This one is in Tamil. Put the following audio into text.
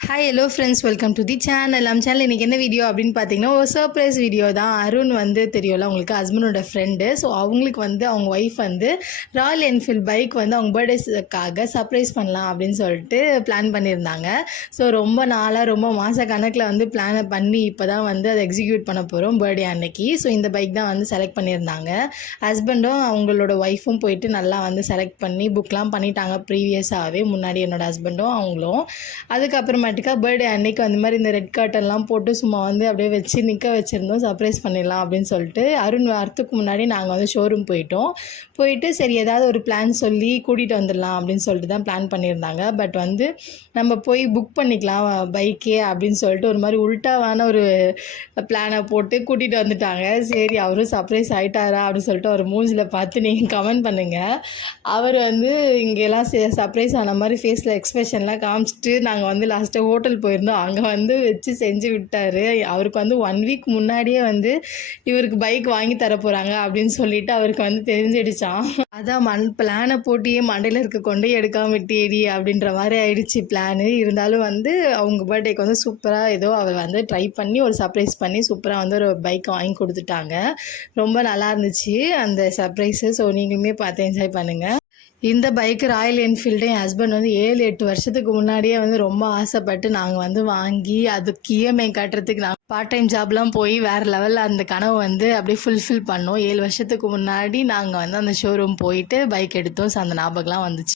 Hi hello friends, welcome to the channel. நம்ம சேனல் இன்றைக்கி என்ன வீடியோ அப்படின்னு பார்த்தீங்கன்னா, ஒரு சர்ப்ரைஸ் வீடியோ தான். அருண் வந்து தெரியும்ல உங்களுக்கு, ஹஸ்பண்டோட ஃப்ரெண்டு. ஸோ அவங்களுக்கு வந்து அவங்க ஒய்ஃப் வந்து ராயல் என்ஃபீல்ட் பைக் வந்து அவங்க பர்த்டேஸ்க்காக சர்ப்ரைஸ் பண்ணலாம் அப்படின்னு சொல்லிட்டு பிளான் பண்ணியிருந்தாங்க. ஸோ ரொம்ப நாளாக ரொம்ப மாத கணக்கில் வந்து பிளானை பண்ணி இப்போ தான் வந்து அதை எக்ஸிக்யூட் பண்ண போகிறோம் பர்த்டே அன்னைக்கு. ஸோ இந்த பைக் தான் வந்து செலக்ட் பண்ணியிருந்தாங்க. ஹஸ்பண்டும் அவங்களோட ஒய்ஃபும் போயிட்டு நல்லா வந்து செலக்ட் பண்ணி புக்லாம் பண்ணிட்டாங்க ப்ரீவியஸாகவே, முன்னாடி என்னோடய ஹஸ்பண்டும் அவங்களும். அதுக்கப்புறமேட்டுக்கா பர்த்டே அன்னைக்கு அந்த மாதிரி இந்த ரெட் கார்ட்டெல்லாம் போட்டு சும்மா வந்து அப்படியே வச்சு நிற்க வச்சுருந்தோம், சர்ப்ரைஸ் பண்ணிடலாம் அப்படின்னு சொல்லிட்டு. அருண் வரத்துக்கு முன்னாடி நாங்கள் வந்து ஷோரூம் போயிட்டு சரி ஏதாவது ஒரு பிளான் சொல்லி கூட்டிகிட்டு வந்துடலாம் அப்படின்னு சொல்லிட்டு தான் பிளான் பண்ணியிருந்தாங்க. பட் வந்து நம்ம போய் புக் பண்ணிக்கலாம் பைக்கே அப்படின்னு சொல்லிட்டு ஒரு மாதிரி உல்ட்டாவான ஒரு பிளானை போட்டு கூட்டிகிட்டு வந்துட்டாங்க. சரி அவரும் சர்ப்ரைஸ் ஆகிட்டாரா அப்படின்னு சொல்லிட்டு அவர் மூஞ்சில் பார்த்து நீங்கள் கமெண்ட் பண்ணுங்கள். அவர் வந்து இங்கெல்லாம் சர்ப்ரைஸ் ஆன மாதிரி ஃபேஸில் எக்ஸ்ப்ரெஷன்லாம் காமிச்சிட்டு நாங்கள் வந்து லாஸ்ட்டாக ஹோட்டல் போயிருந்தோம், அங்கே வந்து வச்சு செஞ்சு விட்டார். அவருக்கு வந்து 1 வீக் முன்னாடியே வந்து இவருக்கு பைக் வாங்கி தர போகிறாங்க அப்படின்னு சொல்லிட்டு அவருக்கு வந்து தெரிஞ்சிடுச்சான். அதான் பிளானை போட்டியே மண்டையில் இருக்க கொண்டு எடுக்காம விட்டேடி அப்படின்ற மாதிரி ஆயிடுச்சு பிளானு. இருந்தாலும் வந்து அவங்க பர்த்டேக்கு வந்து சூப்பராக ஏதோ அவர் வந்து ட்ரை பண்ணி ஒரு சர்ப்ரைஸ் பண்ணி சூப்பராக வந்து ஒரு பைக்கை வாங்கி கொடுத்துட்டாங்க. ரொம்ப நல்லா இருந்துச்சு அந்த சர்ப்ரைஸு. ஸோ நீங்களுமே பார்த்து என்ஜாய் பண்ணுங்கள். இந்த பைக்கு ராயல் என்ஃபீல்டு என் ஹஸ்பண்ட் வந்து 7-8 வருஷத்துக்கு முன்னாடியே வந்து ரொம்ப ஆசைப்பட்டு நாங்கள் வந்து வாங்கி அதுக்கு இஎம்ஐ கட்டுறதுக்கு நாங்கள் பார்ட் டைம் ஜாப்லாம் போய் வேறு லெவலில் அந்த கனவு வந்து அப்படியே ஃபுல்ஃபில் பண்ணோம். 7 வருஷத்துக்கு முன்னாடி நாங்கள் வந்து அந்த ஷோரூம் போயிட்டு பைக் எடுத்தோம். ஸோ அந்த ஞாபகம்லாம் வந்துச்சு.